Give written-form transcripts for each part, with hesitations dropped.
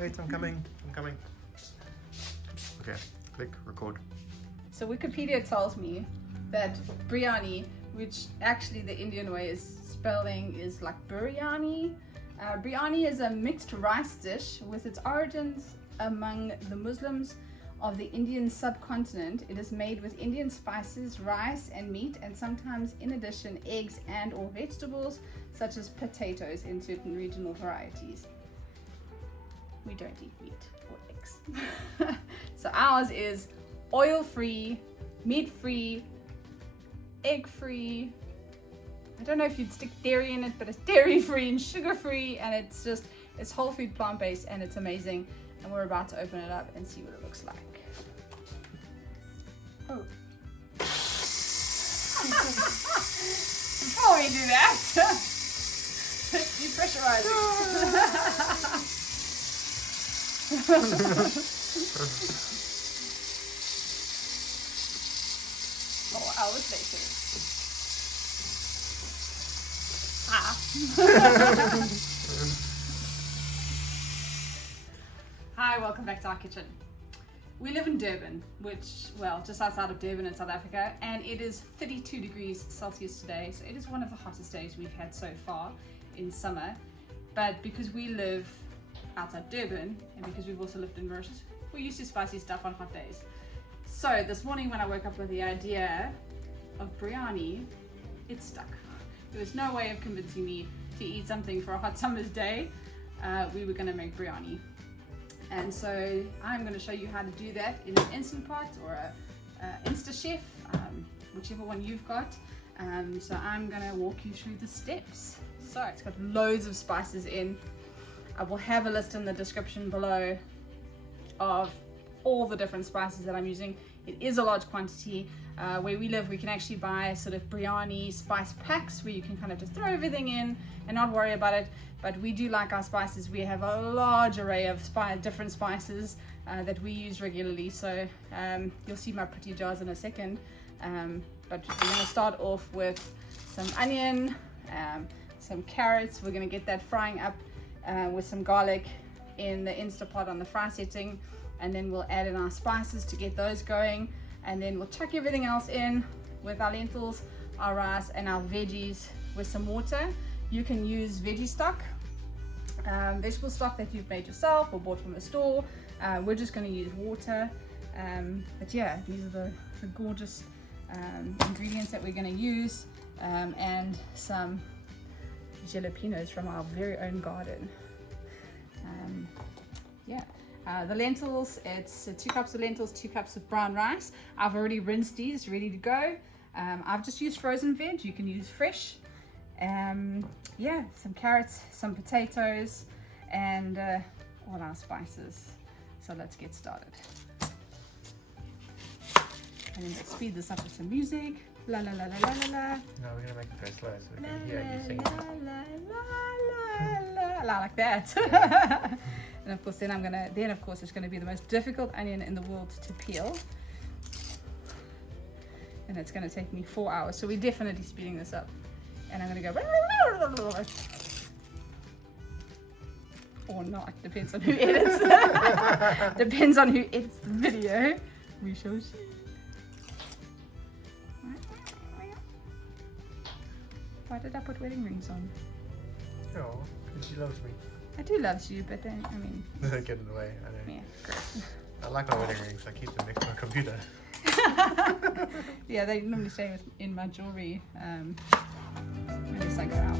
Wait, I'm coming. Okay, click record. So Wikipedia tells me that biryani, which actually the Indian way is spelling is like biryani. Biryani is a mixed rice dish with its origins among the Muslims of the Indian subcontinent. It is made with Indian spices, rice and meat, and sometimes in addition eggs and or vegetables such as potatoes in certain regional varieties. We don't eat meat or eggs. So ours is oil-free, meat-free, egg-free. I don't know if you'd stick dairy in it, but it's dairy-free and sugar-free, and it's whole food, plant-based, and it's amazing. And we're about to open it up and see what it looks like. Oh. Before we do that, depressurize it. Oh, hours later. Hi, welcome back to our kitchen. We live in Durban, just outside of Durban in South Africa, and it is 32 degrees Celsius today, so it is one of the hottest days we've had so far in summer. But because we live outside Durban, and because we've also lived in Mauritius, we're used to spicy stuff on hot days. So this morning when I woke up with the idea of biryani, it stuck. There was no way of convincing me to eat something for a hot summer's day. We were gonna make biryani. And so I'm going to show you how to do that in an Instant Pot or a InstaChef, whichever one you've got. So I'm going to walk you through the steps. So it's got loads of spices in. I will have a list in the description below of all the different spices that I'm using. It is a large quantity. Where we live, we can actually buy sort of biryani spice packs where you can kind of just throw everything in and not worry about it. But we do like our spices. We have a large array of different spices that we use regularly. So you'll see my pretty jars in a second. But we're going to start off with some onion, some carrots. We're going to get that frying up with some garlic in the Instapot on the fry setting. And then we'll add in our spices to get those going. And then we'll chuck everything else in with our lentils, our rice, and our veggies with some water. You can use veggie stock, vegetable stock that you've made yourself or bought from a store. We're just going to use water. But yeah, these are the gorgeous ingredients that we're going to use, and some jalapenos from our very own garden. The lentils, it's 2 cups of lentils, 2 cups of brown rice. I've already rinsed these, ready to go. I've just used frozen veg. You can use fresh. Some carrots, some potatoes, and all our spices. So let's get started. And then let's speed this up with some music. La la la la la la la. No, we're gonna make it very slow so we can hear you singing. La like that. And of course it's gonna be the most difficult onion in the world to peel. And it's gonna take me 4 hours. So we're definitely speeding this up. And I'm gonna go or not, depends on who edits. Depends on who edits the video. We shall see. Why did I put wedding rings on? Oh, because she loves me. I do love you, but then, I mean... Don't get in the way, I know. Yeah, great. I like my wedding rings, I keep them next to my computer. Yeah, they normally stay in my jewelry unless I go out.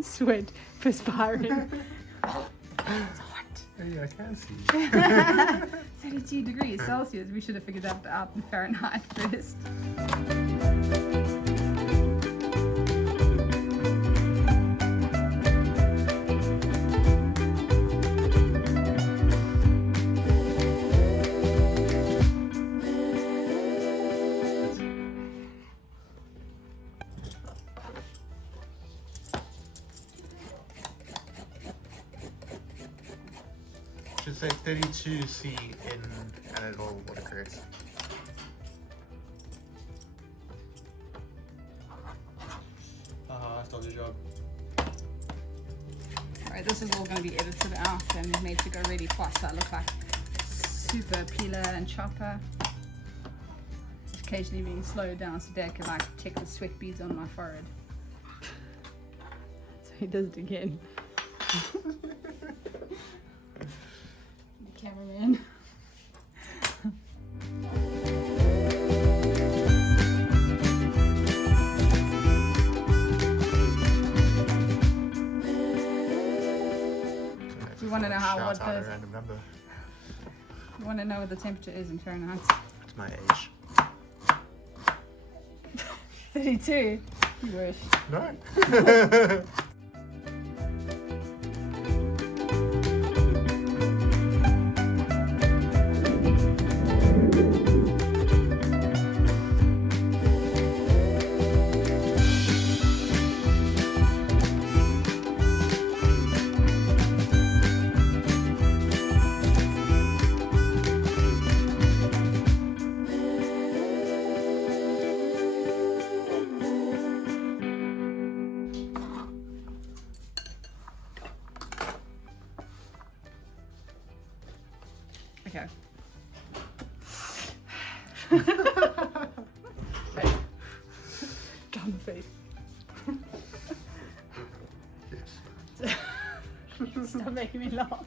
Sweat, perspiring. It's hot. Hey, I can see. 32 degrees Celsius. We should have figured that out in Fahrenheit first. Should say 32C in, and it all autocorrects. I stole your job. Alright, this is all going to be edited out and made to go really fast. I look like super peeler and chopper. Occasionally being slowed down so Dad can like check the sweat beads on my forehead. So he does it again. The cameraman. You want to know how what the random number. You want to know what the temperature is in Fahrenheit? It's my age. 32. You wish. No. Okay. Down the face. Stop making me laugh.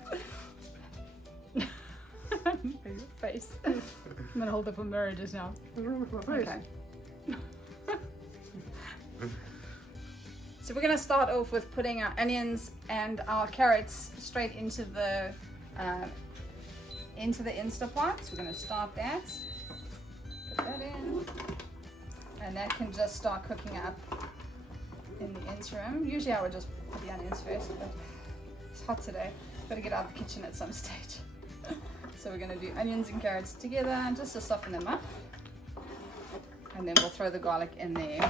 Your face. I'm gonna hold up a mirror just now. Okay. So we're gonna start off with putting our onions and our carrots straight into the Instapot. So we're going to start that. Put that in. And that can just start cooking up in the interim. Usually I would just put the onions first, but it's hot today. Gotta get out of the kitchen at some stage. So we're going to do onions and carrots together just to soften them up. And then we'll throw the garlic in there.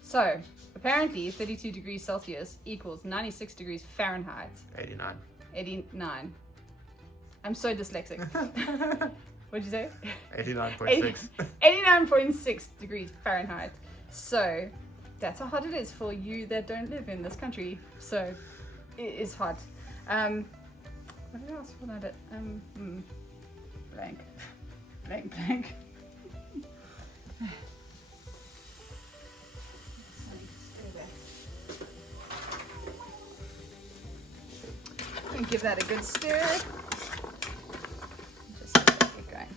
So apparently 32 degrees Celsius equals 96 degrees Fahrenheit. 89. 89. I'm so dyslexic. What'd you say? 89.6. 89.6 degrees Fahrenheit. So that's how hot it is for you that don't live in this country. So it is hot. What else? What did I do? Blank. Blank. And give that a good stir. Just get going.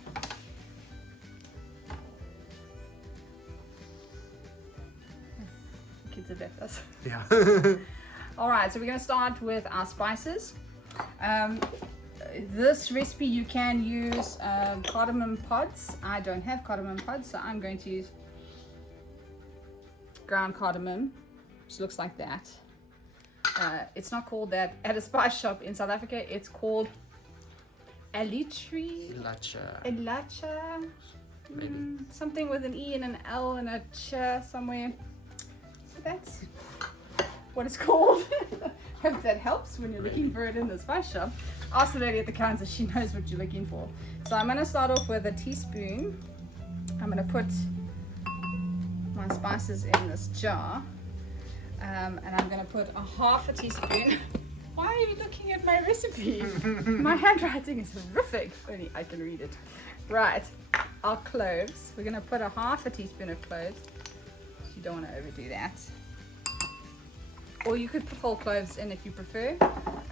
Kids have left us. Yeah. All right, so we're going to start with our spices. This recipe you can use cardamom pods. I don't have cardamom pods, so I'm going to use ground cardamom, which looks like that. It's not called that at a spice shop in South Africa. It's called Elacha. Maybe. Something with an E and an L and a ch somewhere. So that's what it's called. Hope that helps when you're looking for it in the spice shop. Ask the lady at the counter, she knows what you're looking for. So I'm going to start off with a teaspoon. I'm going to put my spices in this jar. And I'm going to put a half a teaspoon. Why are you looking at my recipe? My handwriting is horrific. Only I can read it. Right, our cloves. We're going to put a half a teaspoon of cloves. You don't want to overdo that. Or you could put whole cloves in if you prefer.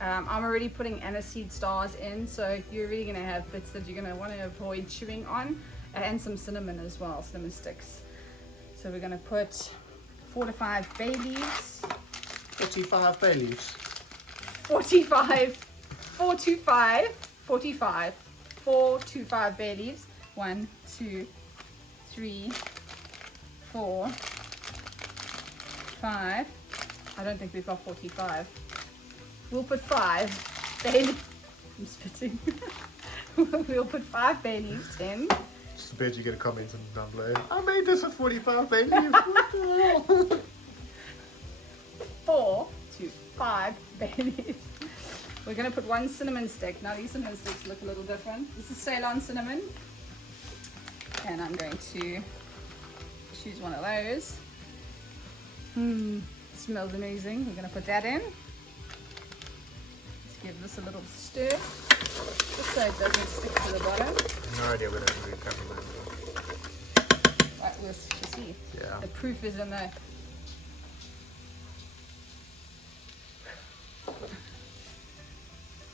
I'm already putting aniseed stars in, so you're really going to have bits that you're going to want to avoid chewing on. And some cinnamon as well, cinnamon sticks. So we're going to put 4 to 5 bay leaves. 45 bay leaves. 4 to 5 bay leaves. 1, 2, 3, 4, 5. I don't think we've got 45. We'll put 5 bay leaves. I'm spitting. We'll put 5 bay leaves in. Just a bet you get a comment down below. I made this with 45 bay leaves. 4 to 5 bay leaves. We're going to put 1 cinnamon stick. Now these cinnamon sticks look a little different. This is Ceylon cinnamon. And I'm going to choose one of those. Smells amazing. We're going to put that in. Let's give this a little stir. Just so it doesn't stick to the bottom. No idea what I'm doing. Right, we'll see. Yeah. The proof is in the...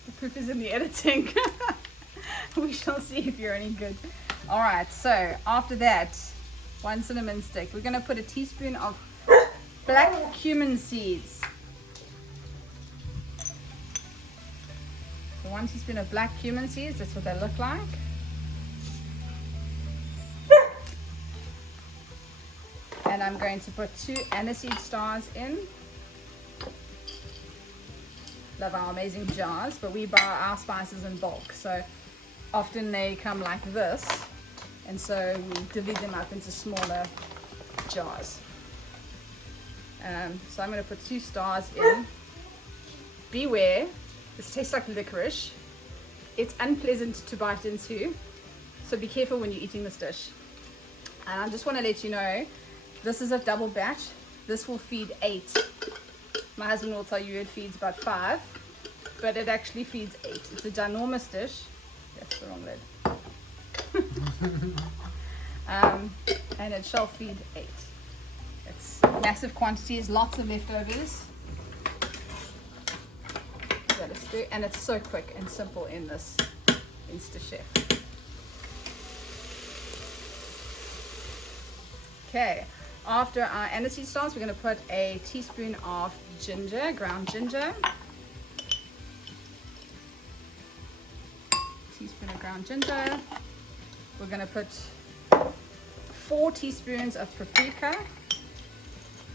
The proof is in the editing. We shall see if you're any good. Alright, so after that, 1 cinnamon stick. We're going to put a teaspoon of black cumin seeds. So 1 teaspoon of black cumin seeds, that's what they look like. And I'm going to put 2 aniseed stars in. Love our amazing jars, but we buy our spices in bulk, so often they come like this, and so we divvy them up into smaller jars. So I'm going to put 2 stars in. Beware, this tastes like licorice. It's unpleasant to bite into, so be careful when you're eating this dish. And I just want to let you know, this is a double batch. This will feed 8. My husband will tell you it feeds about 5, but it actually feeds 8. It's a ginormous dish. That's the wrong lid. And it shall feed 8. It's massive quantities, lots of leftovers. And it's so quick and simple in this InstaChef. Okay. After our aniseed stars, we're going to put a teaspoon of ginger, ground ginger. Teaspoon of ground ginger. We're going to put 4 teaspoons of paprika.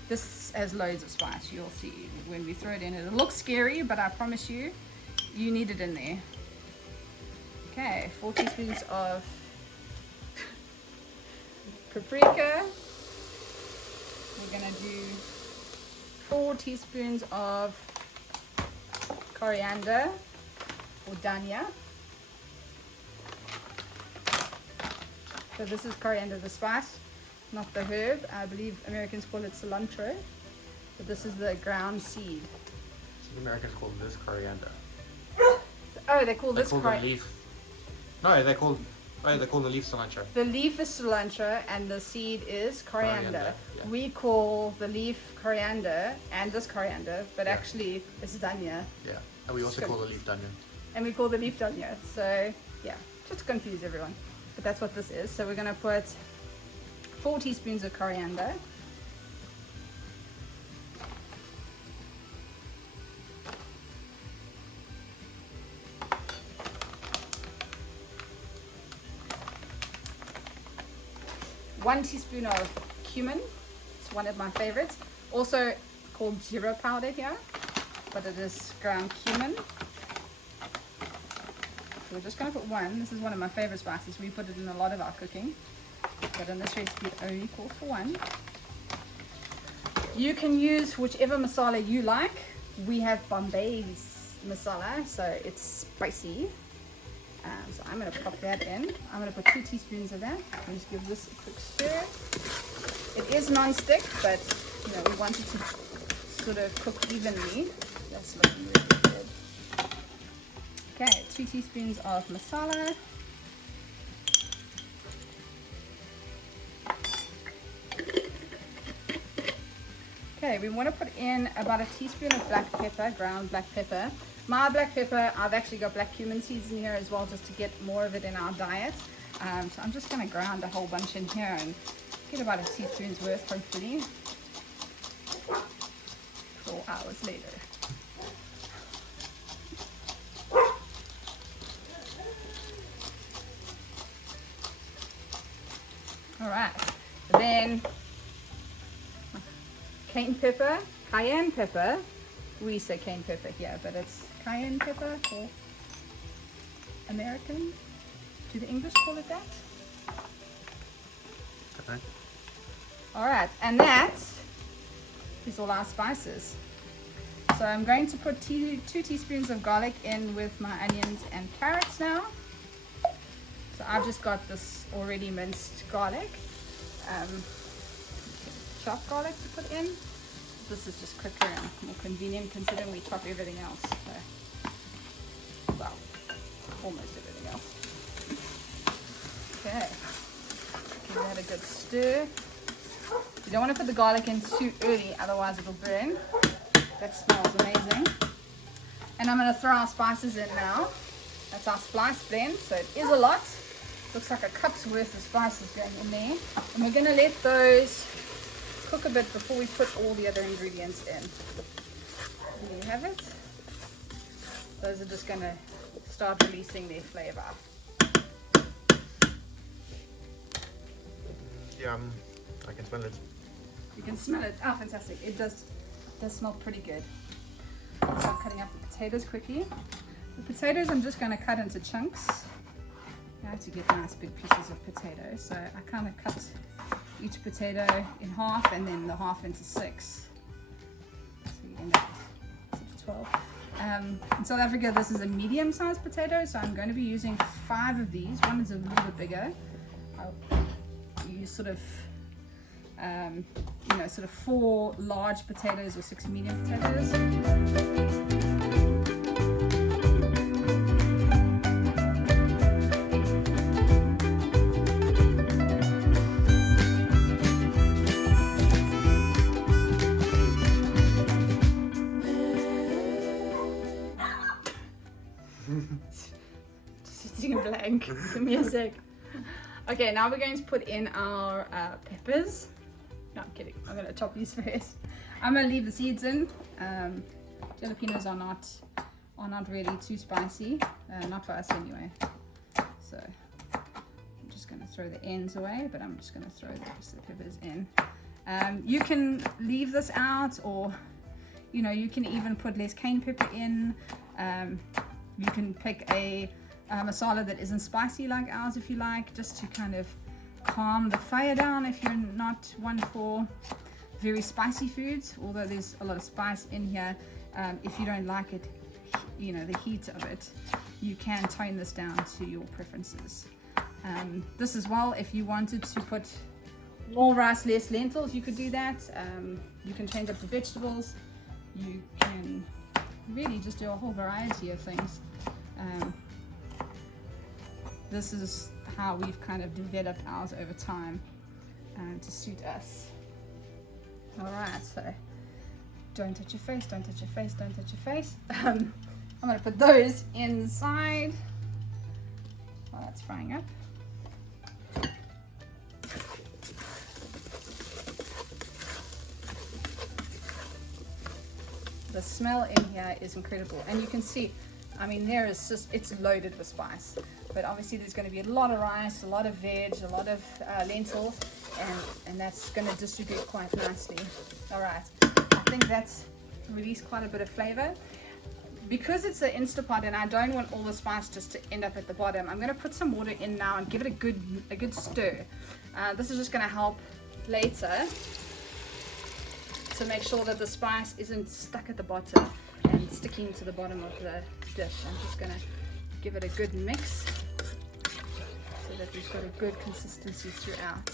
This has loads of spice. You'll see when we throw it in. It looks scary, but I promise you, you need it in there. Okay, 4 teaspoons of paprika. We're going to do 4 teaspoons of coriander or dhania. So this is coriander, the spice, not the herb. I believe Americans call it cilantro, but this is the ground seed. The Americans call this coriander. Oh, they call this coriander. The leaf. No, they call the leaf cilantro. The leaf is cilantro and the seed is coriander. Yeah. We call the leaf coriander and this coriander, but actually it's dhania. Yeah, and we also call the leaf dhania. And we call the leaf dhania. So yeah, just to confuse everyone. But that's what this is. So we're going to put 4 teaspoons of coriander. One teaspoon of cumin. It's one of my favorites. Also called jeera powder here, but it is ground cumin. So we're just going to put 1. This is one of my favorite spices. We put it in a lot of our cooking, but in this recipe it only calls for 1. You can use whichever masala you like. We have Bombay masala, so it's spicy. So I'm going to pop that in. I'm going to put 2 teaspoons of that. Just give this a quick stir. It is non-stick, but you know, we want it to sort of cook evenly. That's looking really good. Okay, 2 teaspoons of masala. Okay, we want to put in about a teaspoon of black pepper, ground black pepper. My black pepper, I've actually got black cumin seeds in here as well, just to get more of it in our diet. So I'm just going to ground a whole bunch in here and get about a teaspoon's worth, hopefully. 4 hours later. Alright, then cayenne pepper. We say cayenne pepper here, but it's cayenne pepper for American. Do the English call it that? Okay. Alright, and that is all our spices. So I'm going to put 2 teaspoons of garlic in with my onions and carrots now. So I've just got this already minced garlic, chopped garlic to put in. This is just quicker and more convenient considering we chop everything else. So, well, almost everything else. Okay, give that a good stir. You don't want to put the garlic in too early, otherwise it'll burn. That smells amazing. And I'm going to throw our spices in now. That's our spice blend, so it is a lot. Looks like a cup's worth of spices going in there. And we're going to let those cook a bit before we put all the other ingredients in. There you have it. Those are just going to start releasing their flavor. Yeah, I can smell it. You can smell it. Oh, fantastic. It does smell pretty good. I'll start cutting up the potatoes quickly. The potatoes I'm just going to cut into chunks. I have to get nice big pieces of potato, so I kind of cut each potato in half and then the half into 6. So you end up with 12. In South Africa, this is a medium-sized potato, so I'm going to be using 5 of these. One is a little bit bigger. I'll use sort of, sort of 4 large potatoes or 6 medium potatoes. Sitting blank. Give me a sec. Okay, now we're going to put in our peppers. No, I'm kidding. I'm going to chop these first. I'm going to leave the seeds in. Jalapenos are not really too spicy. Not for us anyway. So I'm just going to throw the ends away, but I'm just going to throw the rest of the peppers in. You can leave this out, or you can even put less cayenne pepper in. You can pick a masala that isn't spicy like ours if you like, just to kind of calm the fire down if you're not one for very spicy foods, although there's a lot of spice in here. If you don't like it, the heat of it, you can tone this down to your preferences. This as well, if you wanted to put more rice, less lentils, you could do that. You can change up the vegetables. You can really just do a whole variety of things. This is how we've kind of developed ours over time to suit us. Alright, so don't touch your face, don't touch your face, don't touch your face. I'm going to put those inside while that's frying up. The smell in here is incredible, and you can see, it's loaded with spice, but obviously there's going to be a lot of rice, a lot of veg, a lot of lentils, and that's going to distribute quite nicely. Alright, I think that's released quite a bit of flavor. Because it's an Instapot and I don't want all the spice just to end up at the bottom, I'm going to put some water in now and give it a good stir. This is just going to help later to make sure that the spice isn't stuck at the bottom and sticking to the bottom of the dish. I'm just going to give it a good mix so that we've got a good consistency throughout.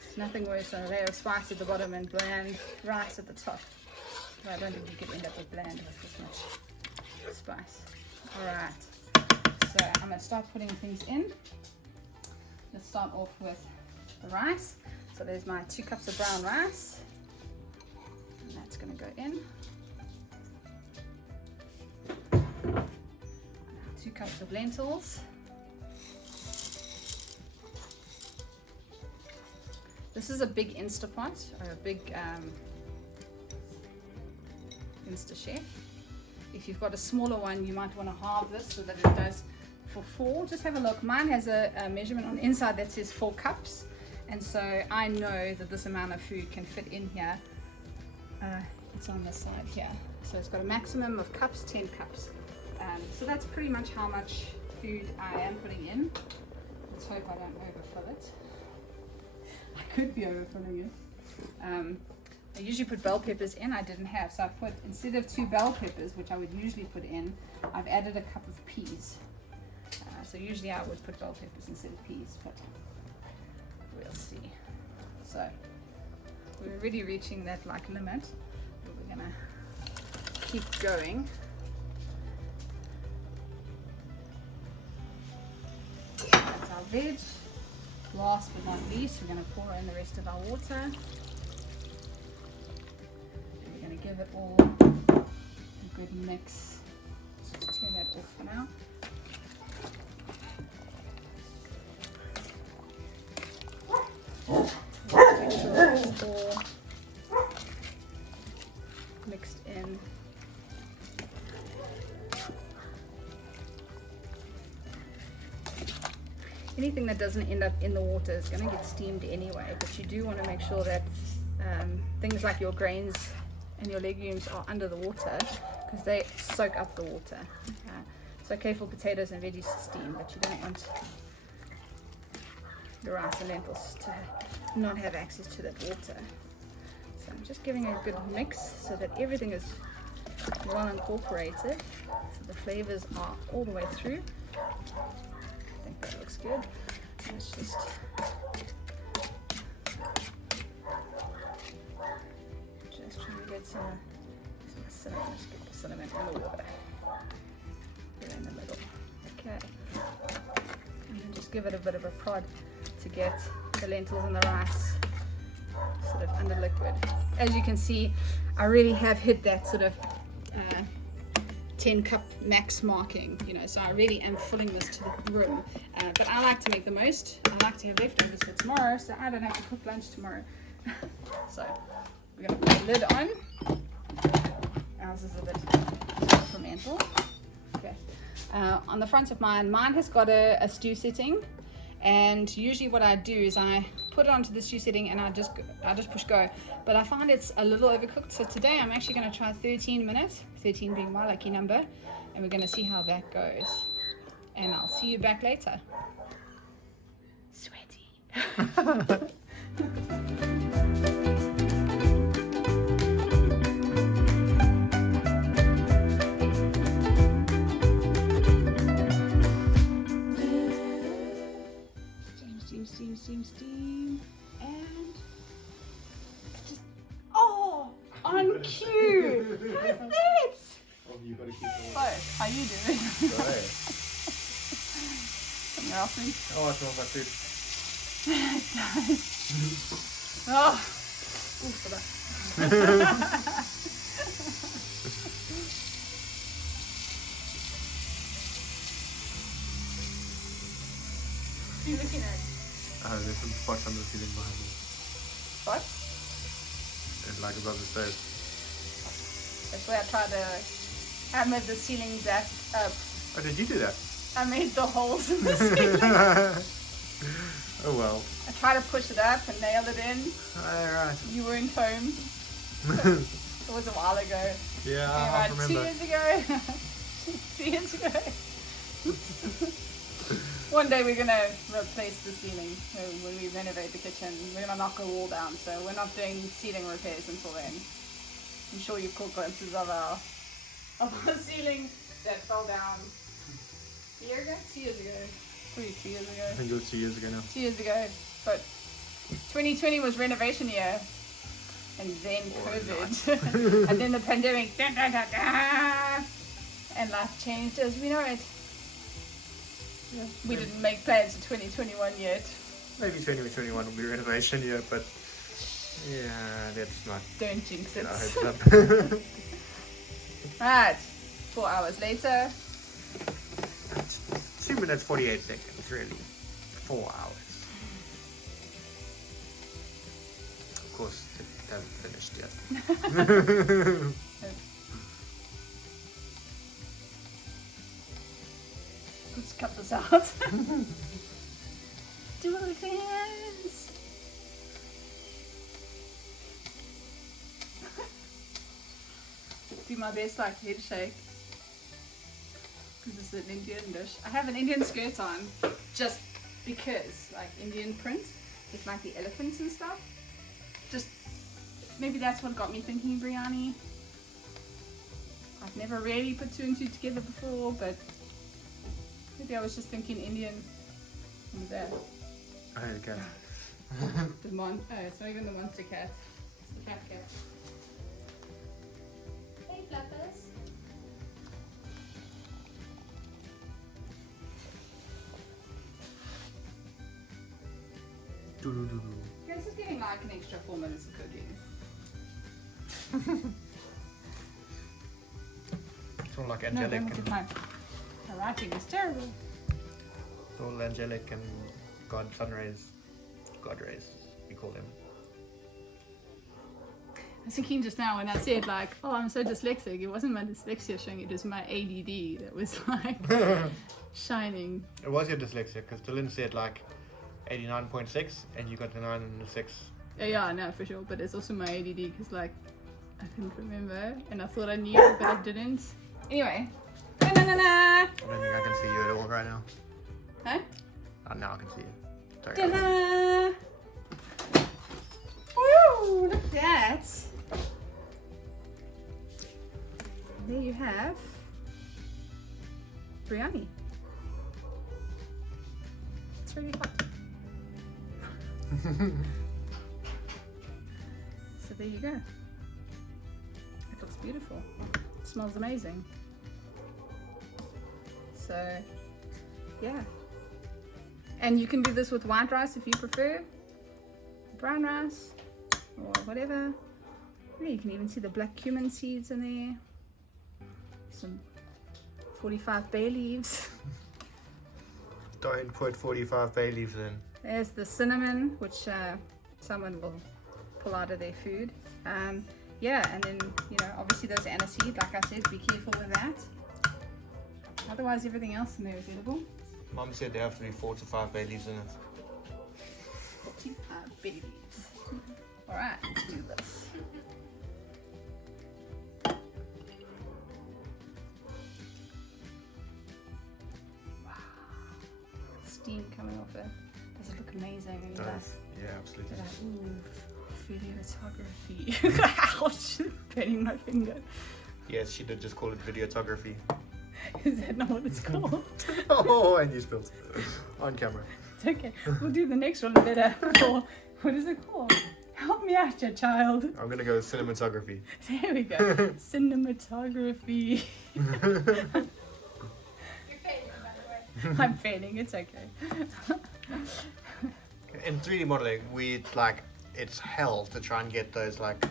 There's nothing worse than a layer of spice at the bottom and bland rice at the top. But I don't think you could end up with bland with this much spice. Alright, so I'm going to start putting things in. Let's start off with the rice. So there's my 2 cups of brown rice, and that's going to go in. 2 cups of lentils. This is a big Instapot, or a big InstaChef. If you've got a smaller one, you might want to halve this so that it does for 4. Just have a look. Mine has a measurement on the inside that says 4 cups. And so I know that this amount of food can fit in here. It's on this side here. So it's got a maximum of cups, 10 cups. So that's pretty much how much food I am putting in. Let's hope I don't overfill it. I could be overfilling it. I usually put bell peppers in. I didn't have, so I put, instead of 2 bell peppers, which I would usually put in, I've added a cup of peas. So usually I would put bell peppers instead of peas, but we'll see. So we're already reaching that like limit, but we're gonna keep going. That's our veg. Last but not least, we're going to pour in the rest of our water. And we're going to give it all a good mix. Let's just turn that off for now. Make sure it's all mixed in. Anything that doesn't end up in the water is going to get steamed anyway, but you do want to make sure that things like your grains and your legumes are under the water because they soak up the water. It's okay for potatoes and veggies to steam, but you don't want the rice and lentils to not have access to that water. So I'm just giving it a good mix so that everything is well incorporated, so the flavors are all the way through. I think that looks good. Let's just try and get some cinnamon. Let's get the cinnamon in the water. Put it in the middle. Okay. And then just give it a bit of a prod to get the lentils and the rice sort of under liquid. As you can see, I really have hit that sort of 10 cup max marking, you know, so I really am filling this to the brim. But I like to make the most. I like to have leftovers for tomorrow, so I don't have to cook lunch tomorrow. So we're going to put the lid on. Ours is a bit temperamental. Okay. On the front of mine has got a stew setting, and usually what I do is I put it onto the stew setting and I just push go, but I find it's a little overcooked, so today I'm actually going to try 13 minutes, 13 being my lucky number, and we're going to see how that goes, and I'll see you back later. Sweaty. Steam, and just, oh, on cue. How's that? Oh, you gotta keep going. So, how you doing? Great. Something else? Oh, I smell my food. It does. Oh, ooh, for that. What are you looking at? There's some spots on the ceiling behind me. What? It's like above the stairs. That's where I try to hammer the ceiling back up. Oh, did you do that? I made the holes in the ceiling. Oh well. I tried to push it up and nail it in. Alright. You weren't home. It was a while ago. Yeah, I I remember. 2 years ago. 2 years ago. One day we're gonna replace the ceiling when we renovate the kitchen. We're gonna knock a wall down, so we're not doing ceiling repairs until then. I'm sure you've caught glimpses of our ceiling that fell down a year ago? 2 years ago. Probably 2 years ago. I think it was 2 years ago now. 2 years ago. But 2020 was renovation year. And then COVID. And then the pandemic. Da, da, da, da. And life changed as we know it. We didn't make plans for 2021 yet. Maybe 2021 will be renovation year, but yeah, that's not. Don't jinx it. I hope not. Right, 4 hours later. That's 2 minutes 48 seconds, really. 4 hours. Of course, it hasn't finished yet. Let's cut this out. Do other things. Do my best like head shake. Because it's an Indian dish. I have an Indian skirt on just because, like Indian print, with like the elephants and stuff. Just maybe that's what got me thinking biryani. I've never really put two and two together before, but maybe I was just thinking Indian. What was that? Oh, okay. Oh, it's not even the monster cat. It's the fat cat. Hey, flappers. Okay, this is getting like an extra 4 minutes of cooking. It's all like No, angelic. don't look at my writing is terrible. It's all angelic and God rays, we call them. I was thinking just now when I said like, oh, I'm so dyslexic, it wasn't my dyslexia showing, it was my ADD that was like shining. It was your dyslexia because Dylan said like 89.6 and you got the 9 and the 6. Yeah, no, for sure, but it's also my ADD because like, I couldn't remember and I thought I knew, but I didn't. Anyway. I don't think I can see you at all right now. Huh? Oh, now I can see you. Sorry. Ta-da! Woo! Look at that. There you have biryani. It's really hot. So there you go. It looks beautiful. It smells amazing. So yeah. And you can do this with white rice if you prefer, brown rice, or whatever. Yeah, you can even see the black cumin seeds in there. Some 45 bay leaves. Don't put 45 bay leaves in. There's the cinnamon, which someone will pull out of their food. Yeah, and then, you know, obviously there's aniseed. Like I said, be careful with that. Otherwise, everything else in there is edible. Mom said there have to be 4 to 5 bay leaves in it. 45 bay leaves. Alright, let's do this. Wow. Steam coming off it. Does it look amazing? And Yeah, absolutely. Ooh, videography. Ouch, burning my finger. Yes, she did just call it videography. Is that not what it's called? Oh, and you spilled on camera. It's okay. We'll do the next one better. Or, what is it called? Help me out, your child. I'm gonna go with cinematography. There we go. Cinematography. You're failing, by the way. I'm failing. It's okay. In 3D modeling, it's hell to try and get those like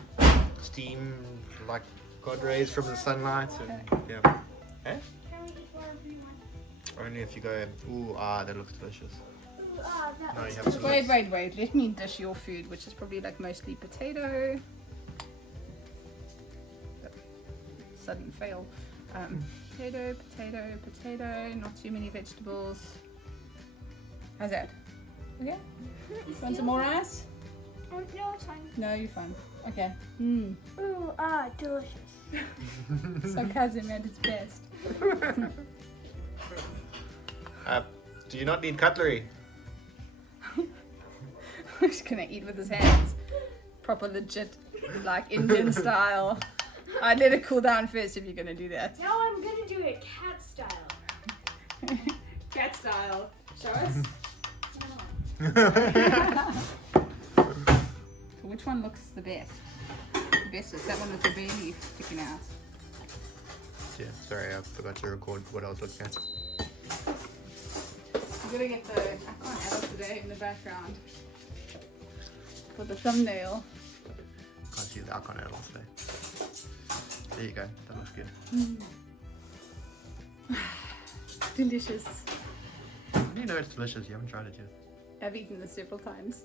steam, like God rays from the sunlight. And, yeah. Eh? Can we eat whatever you want? Only if you go, ooh, that looks delicious. Ooh, that No, looks you have to Wait. Let me dish your food, which is probably like mostly potato. Sudden fail. Potato. Not too many vegetables. How's that? Okay. Want some more rice? No, it's fine. No, you're fine. Okay. Ooh, delicious. Sarcasm at its best. Do you not need cutlery? I'm just gonna eat with his hands. Proper legit, like Indian style. I'd let it cool down first if you're gonna do that. No, I'm gonna do it cat style. Cat style. Show us. So which one looks the best? The best is that one with the bay leaf sticking out. Yeah, sorry, I forgot to record what I was looking at. I'm gonna get the icon out today in the background for the thumbnail. Can't see the icon at all today. There you go, that looks good. Delicious. You know it's delicious, you haven't tried it yet. I've eaten this several times.